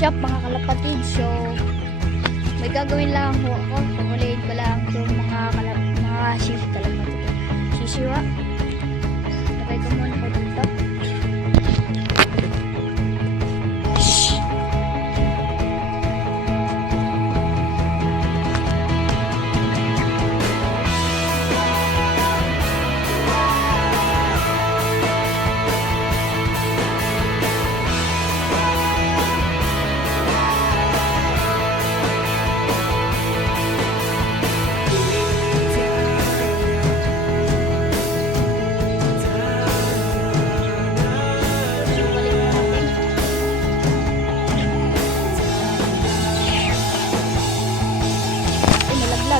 shop mga kalapatid. So may gagawin lang ho ako. Pamuliin ko lang itong mga sisiwa. Lagay ko muna ko dito.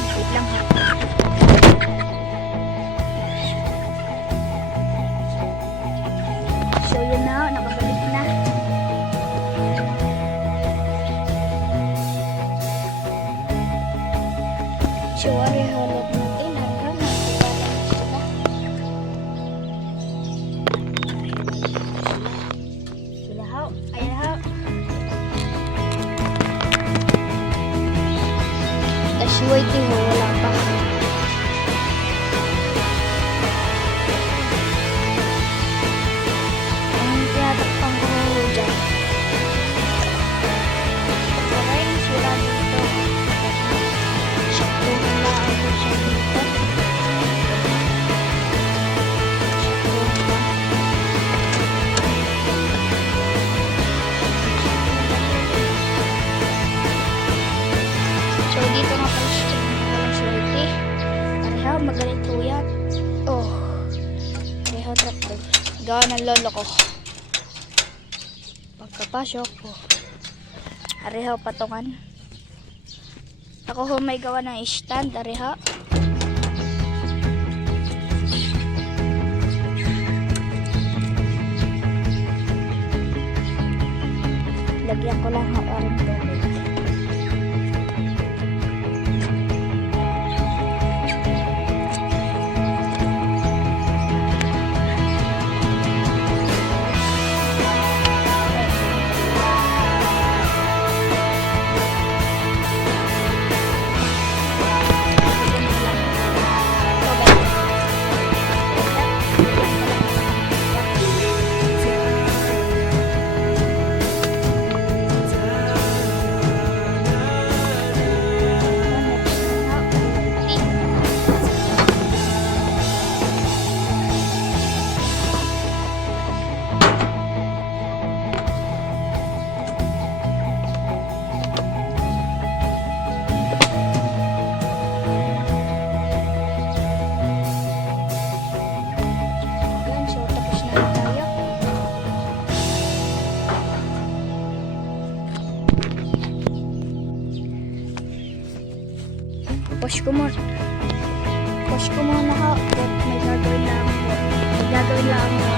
Wait lang ha. So yun na, nakabalik na. So ariholot natin hanggang magsiwala na sila. Sila ho, ayan ho. Si waiting mo, wala pa. Ang tinatakpang ko dyan. Okay, sila dito. Saktuhan lang ako siya dito. Saktuhan lang. So dito nga pala siya walang swerte. Pareho, magaling po yan. Oh, pareho traktor. Gawa ng lolo ko. Pagkapasok ko. Pareho patungan. Ako ho may gawa ng stand. Pareho. Lagyan ko lang ang orange tubig. Push ko muna. Push ko muna ha. May gagawin lang ako. May gagawin lang ako.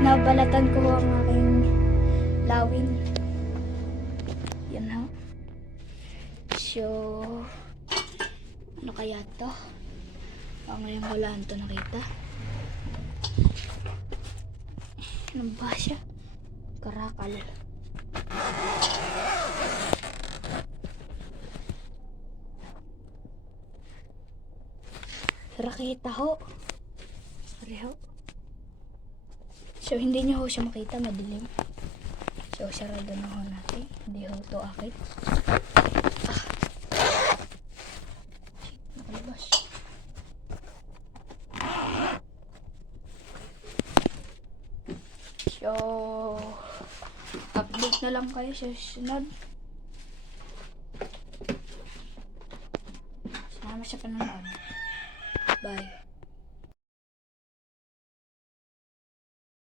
Pinabalatan ko ang aking lawin. Yan ha. So, ano kaya to? Ngayon wala ito nakita. Ano ba siya? Karakal. Rakita ho. Pareho. So, hindi nyo ho siya makita, madilim. So, sarado na ho natin. Hindi ho ito akit. Nakalabas. So, update na lang kayo sa sunod. Salamat sa panonood. Bye.